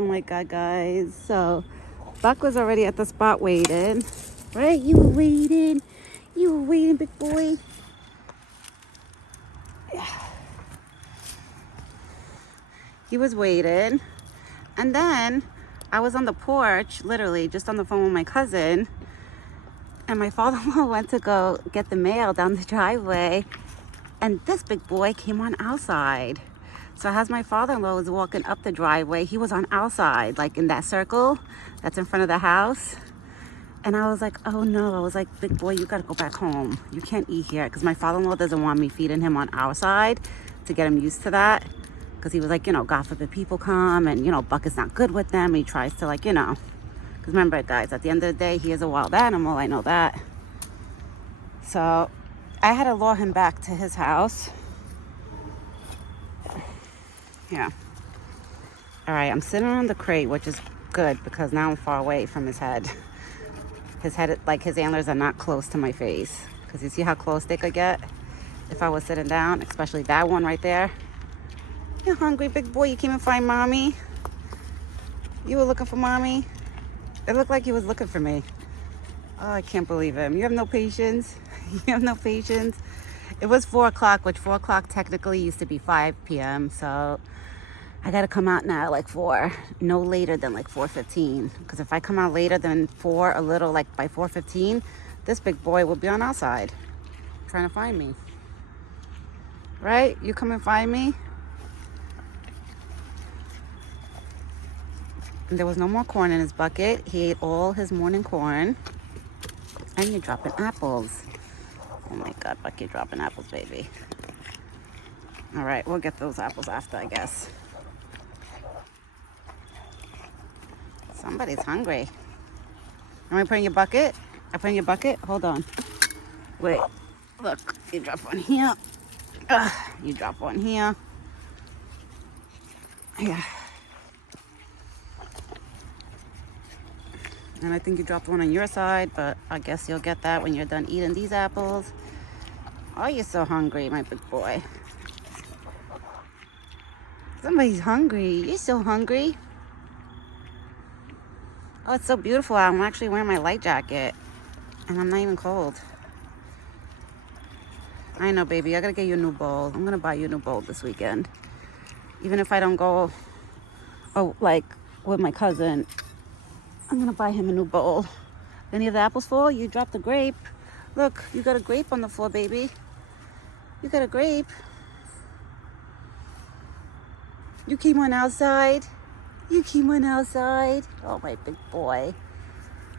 Oh my God, guys. So Buck was already at the spot waiting. Right? You were waiting. You were waiting, big boy. He was waiting. And then I was on the porch, literally just on the phone with my cousin. And my father-in-law went to go get the mail down the driveway. And this big boy came on outside. So as my father-in-law was walking up the driveway, he was on outside, like in that circle that's in front of the house. And I was like, oh no. I was like, big boy, you gotta go back home. You can't eat here. Because my father-in-law doesn't want me feeding him on our side to get him used to that. Because he was like, God forbid people come and, Buck is not good with them. He tries to because remember, guys, at the end of the day, he is a wild animal. I know that. So I had to lure him back to his house. Yeah. All right, I'm sitting on the crate, which is good because now I'm far away from his head. His head, like his antlers are not close to my face. Because you see how close they could get if I was sitting down, especially that one right there. You hungry, big boy? You came and find mommy? You were looking for mommy? It looked like he was looking for me. Oh, I can't believe him. You have no patience. You have no patience. It was 4 o'clock, which 4 o'clock technically used to be 5 p.m. So I got to come out now like 4, no later than like 4:15. Because if I come out later than 4, a little like by 4:15, this big boy will be on outside trying to find me. Right? You come and find me? And there was no more corn in his bucket. He ate all his morning corn. And you're dropping apples. Oh my God, Buck, you're dropping apples, baby. All right, we'll get those apples after, I guess. Somebody's hungry. Am I putting your bucket? I put in your bucket? Hold on. Wait, look, you drop one here. You drop one here. Yeah. And I think you dropped one on your side, but I guess you'll get that when you're done eating these apples. Oh, you're so hungry, my big boy. Somebody's hungry. You're so hungry. Oh, it's so beautiful out. I'm actually wearing my light jacket. And I'm not even cold. I know, baby. I gotta get you a new bowl. I'm gonna buy you a new bowl this weekend. Even if I don't go, like, with my cousin, I'm gonna buy him a new bowl. Any of the apples fall? You dropped a grape. Look, you got a grape on the floor, baby. You got a grape. You came on outside. You came on outside. Oh, my big boy.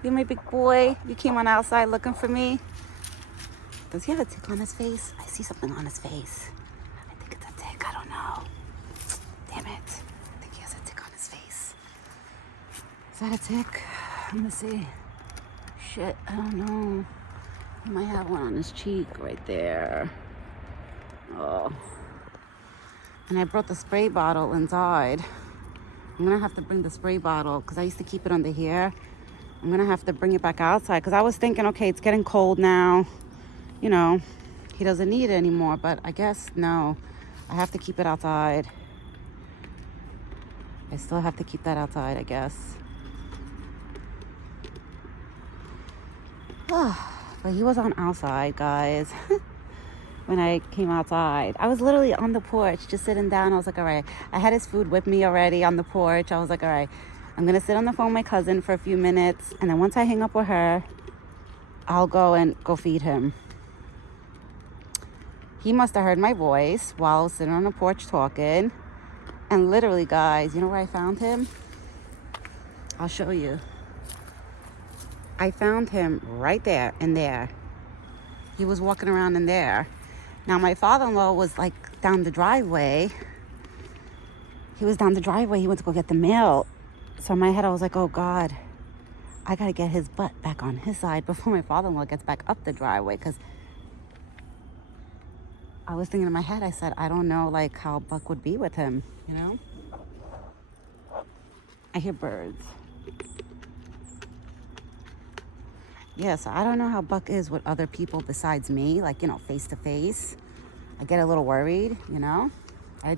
You're my big boy. You came on outside looking for me. Does he have a tick on his face? I see something on his face. I think it's a tick. I don't know. Damn it. I think he has a tick on his face. Is that a tick? Let me see. Shit, I don't know. He might have one on his cheek right there. Oh. And I brought the spray bottle inside. I'm gonna have to bring the spray bottle because I used to keep it under here. I'm gonna have to bring it back outside because I was thinking, okay, it's getting cold now. He doesn't need it anymore, but I guess no. I have to keep it outside. I still have to keep that outside, I guess. But he was on outside, guys. When I came outside, I was literally on the porch just sitting down. I was like, all right, I had his food with me already on the porch. I was like, all right, I'm gonna sit on the phone with my cousin for a few minutes, and then once I hang up with her, I'll go feed him. He must have heard my voice while I was sitting on the porch talking. And literally, guys, you know where I found him? I'll show you. I found him right there, in there. He was walking around in there. Now, my father-in-law was like down the driveway. He was down the driveway. He went to go get the mail. So in my head, I was like, oh God, I got to get his butt back on his side before my father-in-law gets back up the driveway. Because I was thinking in my head, I said, I don't know like how Buck would be with him, I hear birds. Yeah, so I don't know how Buck is with other people besides me, like, face to face. I get a little worried, I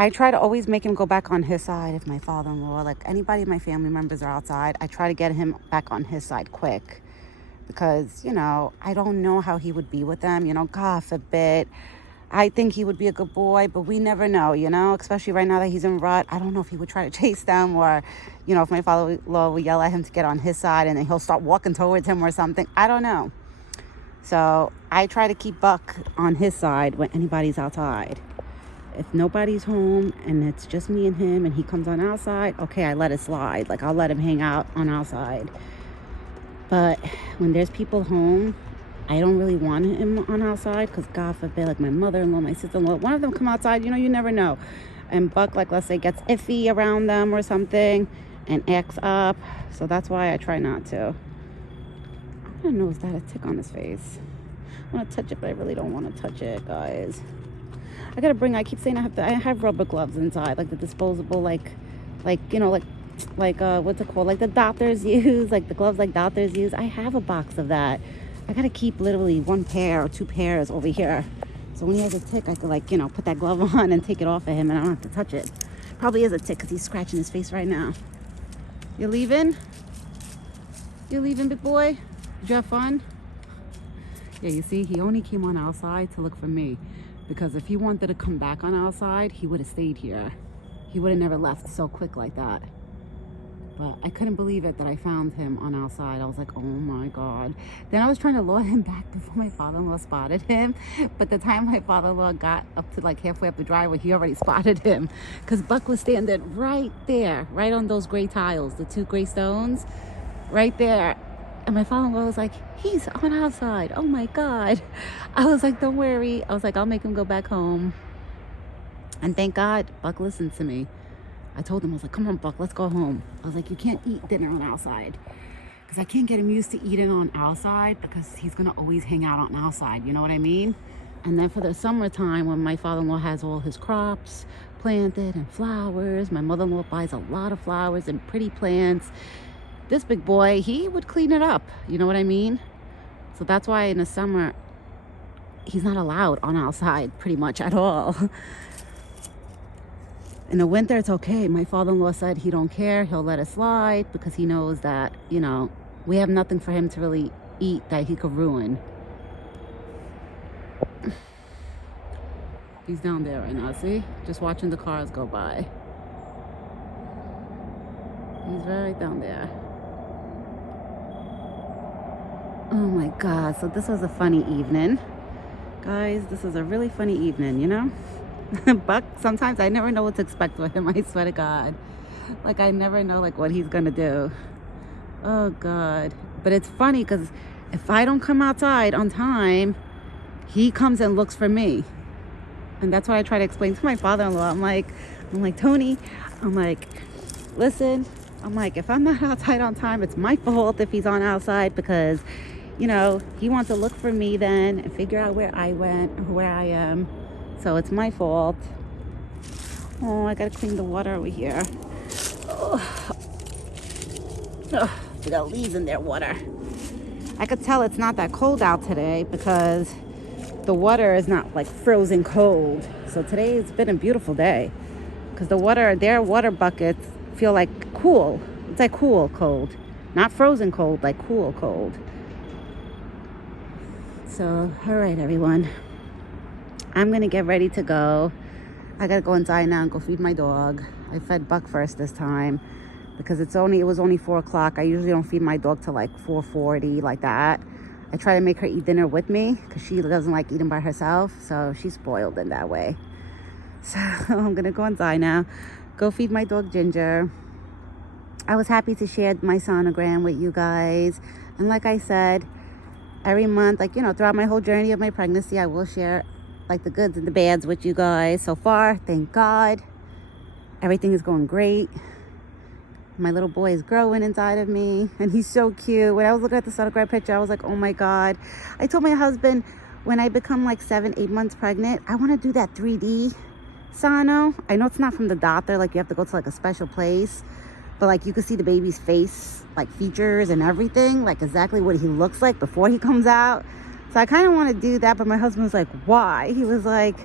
I try to always make him go back on his side if my father-in-law, like anybody of my family members are outside. I try to get him back on his side quick because, you know, I don't know how he would be with them. You know, God forbid. I think he would be a good boy, but we never know, you know, especially right now that he's in rut. I don't know if he would try to chase them or, you know, if my father-in-law will yell at him to get on his side and then he'll start walking towards him or something. I don't know. So I try to keep Buck on his side when anybody's outside. If nobody's home and it's just me and him and he comes on our side, okay, I let it slide. Like, I'll let him hang out on our side. But when there's people home, I don't really want him on our side because, God forbid, like my mother-in-law, my sister-in-law, one of them come outside, you know, you never know. And Buck, like, let's say, gets iffy around them or something and acts up. So that's why I try not to. I don't know, is that a tick on his face? I want to touch it, but I really don't want to touch it, guys. I keep saying I have rubber gloves inside, like the disposable, like, you know, like what's it called? Like the doctors use, like the gloves like doctors use. I have a box of that. I got to keep literally 1 pair or 2 pairs over here. So when he has a tick, I could, like, you know, put that glove on and take it off of him and I don't have to touch it. Probably is a tick because he's scratching his face right now. You leaving? You leaving, big boy? Did you have fun? Yeah, you see, he only came on our side to look for me. Because if he wanted to come back on our side, he would have stayed here. He would have never left so quick like that. But I couldn't believe it that I found him on our side. I was like, oh my God. Then I was trying to lure him back before my father-in-law spotted him. But the time my father-in-law got up to like halfway up the driveway, he already spotted him. Because Buck was standing right there, right on those gray tiles, the 2 gray stones, right there. And my father-in-law was like, he's on our side. Oh my God. I was like, don't worry. I was like, I'll make him go back home. And thank God, Buck listened to me. I told him, I was like, come on, Buck, let's go home. I was like, you can't eat dinner on our side. Because I can't get him used to eating on our side because he's going to always hang out on our side. You know what I mean? And then for the summertime, when my father-in-law has all his crops planted and flowers, my mother-in-law buys a lot of flowers and pretty plants. This big boy, he would clean it up. You know what I mean? So that's why in the summer, he's not allowed on our side pretty much at all. In the winter, it's okay. My father-in-law said he don't care. He'll let it slide because he knows that, you know, we have nothing for him to really eat that he could ruin. He's down there right now, see? Just watching the cars go by. He's right down there. Oh my God, so this was a funny evening. Guys, this was a really funny evening, you know? Buck, sometimes I never know what to expect with him, I swear to God. Like, I never know, like, what he's gonna do. Oh God. But it's funny, because if I don't come outside on time, he comes and looks for me. And that's why I try to explain to my father-in-law. I'm like, Tony, I'm like, listen, I'm like, if I'm not outside on time, it's my fault if he's on outside because, you know, he wants to look for me then and figure out where I went or where I am. So it's my fault. Oh, I gotta clean the water over here. Oh, we got leaves in their water. I could tell it's not that cold out today because the water is not like frozen cold. So today it's been a beautiful day because their water buckets feel like cool. It's like cool cold, not frozen cold, like cool cold. So, all right, everyone. I'm gonna get ready to go. I gotta go inside now and go feed my dog. I fed Buck first this time because it was only 4 o'clock. I usually don't feed my dog till like 4:40, like that. I try to make her eat dinner with me because she doesn't like eating by herself. So she's spoiled in that way. So I'm gonna go inside now, go feed my dog Ginger. I was happy to share my sonogram with you guys. And like I said, every month, like, you know, throughout my whole journey of my pregnancy, I will share like the goods and the bads with you guys. So far, thank God, everything is going great. My little boy is growing inside of me and he's so cute. When I was looking at the sonogram picture, I was like, oh my God. I told my husband when I become like 7-8 months pregnant, I want to do that 3D sono. I know it's not from the doctor, like you have to go to like a special place, but like you can see the baby's face, like features and everything, like exactly what he looks like before he comes out. So I kind of want to do that, but my husband was like, why? He was like,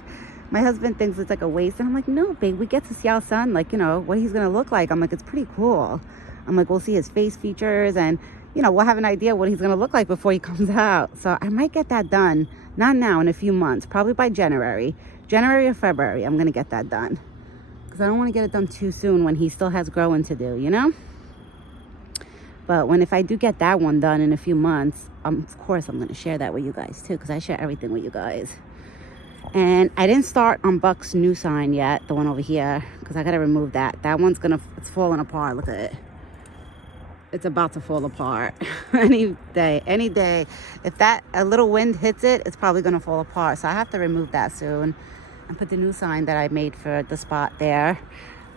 My husband thinks it's like a waste. And I'm like, no, babe, we get to see our son, like, you know, what he's going to look like. I'm like, it's pretty cool. I'm like, we'll see his face features and, you know, we'll have an idea what he's going to look like before he comes out. So I might get that done. Not now, in a few months, probably by January or February. I'm going to get that done. Because I don't want to get it done too soon when he still has growing to do, you know? But if I do get that one done in a few months, of course, I'm going to share that with you guys too, because I share everything with you guys. And I didn't start on Buck's new sign yet, the one over here, because I got to remove that. That one's it's falling apart. Look at it. It's about to fall apart any day. If a little wind hits it, it's probably going to fall apart. So I have to remove that soon and put the new sign that I made for the spot there.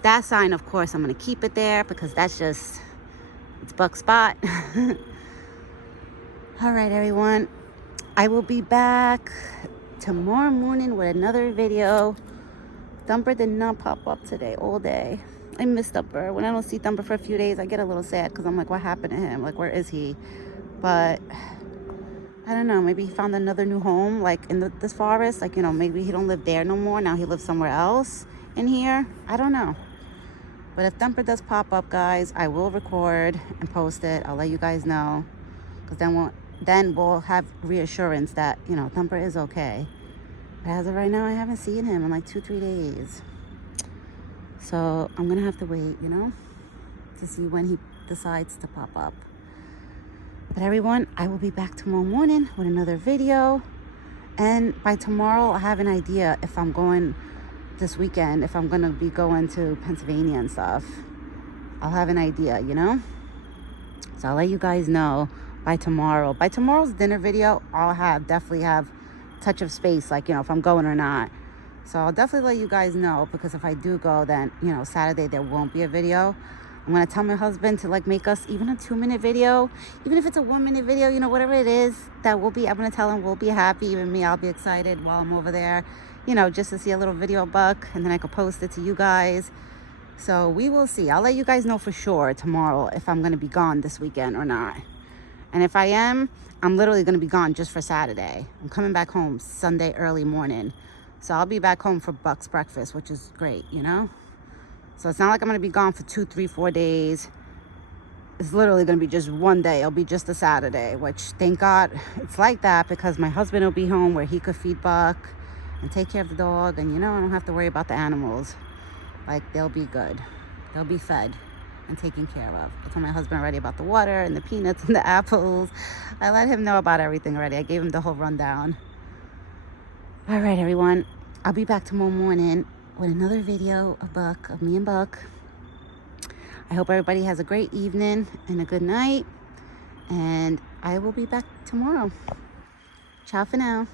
That sign, of course, I'm going to keep it there because that's just... it's Buck's spot. All right, everyone. I will be back tomorrow morning with another video. Thumper did not pop up today all day. I miss Thumper. When I don't see Thumper for a few days, I get a little sad because I'm like, what happened to him? Like, where is he? But I don't know. Maybe he found another new home, like in this forest. Like, you know, maybe he don't live there no more. Now he lives somewhere else in here. I don't know. But if Thumper does pop up, guys, I will record and post it. I'll let you guys know. Because then we'll have reassurance that, you know, Thumper is okay. But as of right now, I haven't seen him in like 2-3 days. So I'm going to have to wait, you know, to see when he decides to pop up. But everyone, I will be back tomorrow morning with another video. And by tomorrow, I have an idea if I'm going... this weekend, if I'm gonna be going to Pennsylvania and stuff. I'll have an idea, you know? So I'll let you guys know by tomorrow. By tomorrow's dinner video, I'll definitely have touch of space, like, you know, if I'm going or not. So I'll definitely let you guys know, because if I do go, then, you know, Saturday there won't be a video. I'm gonna tell my husband to like make us even a 2-minute video, even if it's a 1-minute video, you know, whatever it is that I'm gonna tell him we'll be happy. Even me, I'll be excited while I'm over there, you know, just to see a little video of Buck, and then I could post it to you guys. So we will see. I'll let you guys know for sure tomorrow if I'm gonna be gone this weekend or not. And if I am, I'm literally gonna be gone just for Saturday. I'm coming back home Sunday early morning. So I'll be back home for Buck's breakfast, which is great, you know? So it's not like I'm going to be gone for 2, 3, 4 days. It's literally going to be just one day. It'll be just a Saturday, which thank God it's like that, because my husband will be home where he could feed Buck and take care of the dog. And, you know, I don't have to worry about the animals. Like, they'll be good. They'll be fed and taken care of. I told my husband already about the water and the peanuts and the apples. I let him know about everything already. I gave him the whole rundown. All right, everyone. I'll be back tomorrow morning with another video of Buck, of me and Buck. I hope everybody has a great evening and a good night. And I will be back tomorrow. Ciao for now.